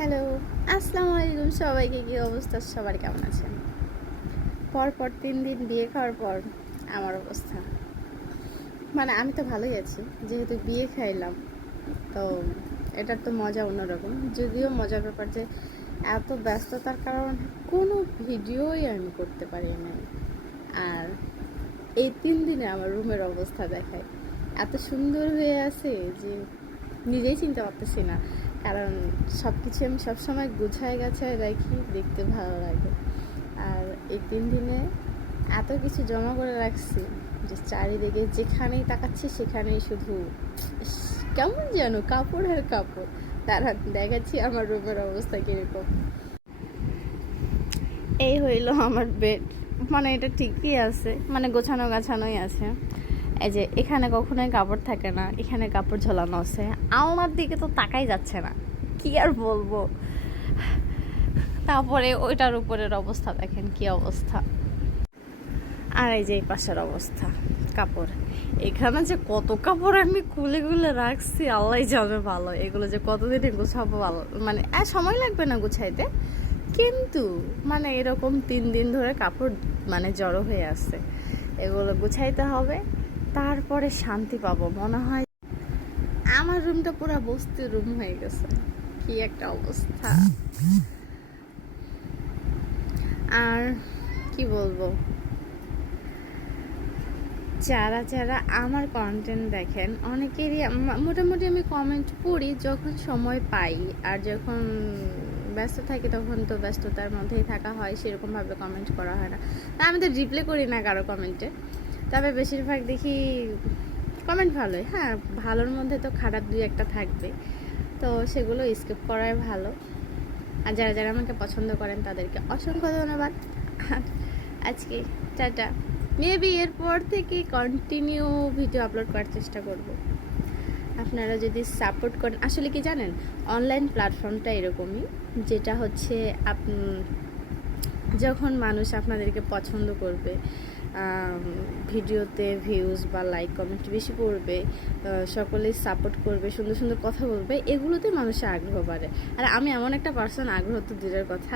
Hello, আসসালামু আলাইকুম সবাইকে, কি অবস্থা? সবার কেমন আছেন? পর পর তিন দিন বিয়ে খাওয়ার পর আমার অবস্থা। মানে আমি তো ভালোই আছি, যেহেতু বিয়ে খাইলাম, তো এটার তো মজা অন্যরকম। যদিও মজার ব্যাপার যে, এত ব্যস্ততার কারণে কোনো ভিডিওই আমি করতে পারি না আর এই তিন দিনে আমার রুমের অবস্থা দেখায়। এত সুন্দর হয়ে আছে যে, নিজেই চিনতে পারতেছি না। কারণ সব কিছু আমি সবসময় গুছায় গাছায় রাখি, দেখতে ভালো লাগে। আর এই তিন দিনে এত কিছু জমা করে রাখছি যে চারিদিকে যেখানেই তাকাচ্ছি সেখানেই শুধু কেমন যেন কাপড় আর কাপড়। তারা দেখাচ্ছি আমার রুমের অবস্থা কীরকম। এই হইল আমার বেড মানে এটা ঠিকই আছে মানে গোছানো গাছানোই আছে। এই যে এখানে কখনোই কাপড় থাকে না, এখানে কাপড় ঝোলানো আছে। আলনার দিকে তো তাকাই যাচ্ছে না। কি আর বলব? তারপরে ওইটার উপরের অবস্থা দেখেন, কি অবস্থা। আর এই যে এই পাশের অবস্থা, কাপড়। এখানে যে কত কাপড় আমি খুলে খুলে রাখছি আল্লাহ যাবে ভালো। এগুলো যে কতদিনে গুছাবো ভালো মানে আর সময় লাগবে না গুছাইতে। কিন্তু মানে এরকম তিন দিন ধরে কাপড় মানে জড়ো হয়ে আসছে এগুলো গুছাইতে হবে। তারপরে শান্তি পাবো। মনে হয় আমার রুমটা পুরো বস্তির রুম হয়ে গেছে। কি একটা অবস্থা। আর কি বলব? যারা যারা আমার কন্টেন্ট দেখেন, অনেকেরই মোটামুটি আমি কমেন্ট পড়ি যখন সময় পাই। আর যখন ব্যস্ত থাকি তখন তো ব্যস্ততার মধ্যেই থাকা হয়, সেরকমভাবে কমেন্ট করা হয় না। তা আমি তো রিপ্লাই করি না কারও কমেন্টে তবে বেশিরভাগ দেখি কমেন্ট ভালোই। হ্যাঁ ভালোর মধ্যে তো খারাপ দুই একটা থাকবে। তো সেগুলো স্কিপ করাই ভালো। আর যারা যারা আমাকে পছন্দ করেন, তাদেরকে অসংখ্য ধন্যবাদ। আজকে টাটা। মেবি এরপর থেকে কন্টিনিউ ভিডিও আপলোড করার চেষ্টা করব। আপনারা যদি সাপোর্ট করেন, আসলে কি জানেন? অনলাইন প্ল্যাটফর্মটা এরকমই, যেটা হচ্ছে আপ যখন মানুষ আপনাদেরকে পছন্দ করবে ভিডিওতে ভিউজ বা লাইক কমেন্ট বেশি পড়বে সকলেই সাপোর্ট করবে, সুন্দর সুন্দর কথা বলবে, এগুলোতে মানুষের আগ্রহ বাড়ে। আর আমি এমন একটা পার্সন আগ্রহ তো দূরের কথা।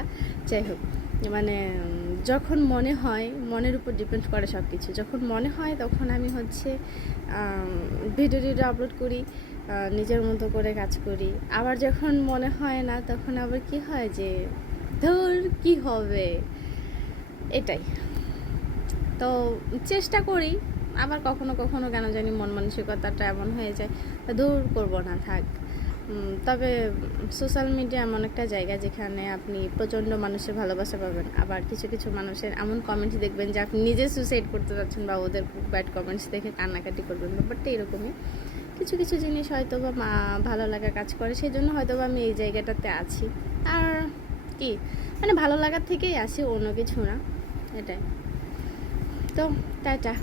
যাই হোক মানে যখন মনে হয়, মনের উপর ডিপেন্ড করে সব কিছু যখন মনে হয়, তখন আমি হচ্ছে ভিডিও টিডিও আপলোড করি নিজের মতো করে কাজ করি। আবার যখন মনে হয় না, তখন আবার কি হয় যে ধর কি হবে? এটাই। তো চেষ্টা করি, আবার কখনো কখনো কেন জানি মন মানসিকতাটা এমন হয়ে যায়। দূর করব না, থাক। তবে সোশ্যাল মিডিয়া এমন একটা জায়গা যেখানে আপনি প্রচণ্ড মানুষের ভালোবাসা পাবেন। আবার কিছু কিছু মানুষের এমন কমেন্টস দেখবেন যে আপনি নিজে সুইসাইড করতে যাচ্ছেন বা ওদের ব্যাড কমেন্টস দেখে কান্নাকাটি করবেন। ব্যাপারটা এরকমই। কিছু কিছু জিনিস হয়তো বা ভালো লাগা কাজ করে সেই জন্য হয়তো বা আমি এই জায়গাটাতে আছি। আর কি? মানে ভালো লাগার থেকেই আসে অন্য কিছু না। এটাই। তো টাটা।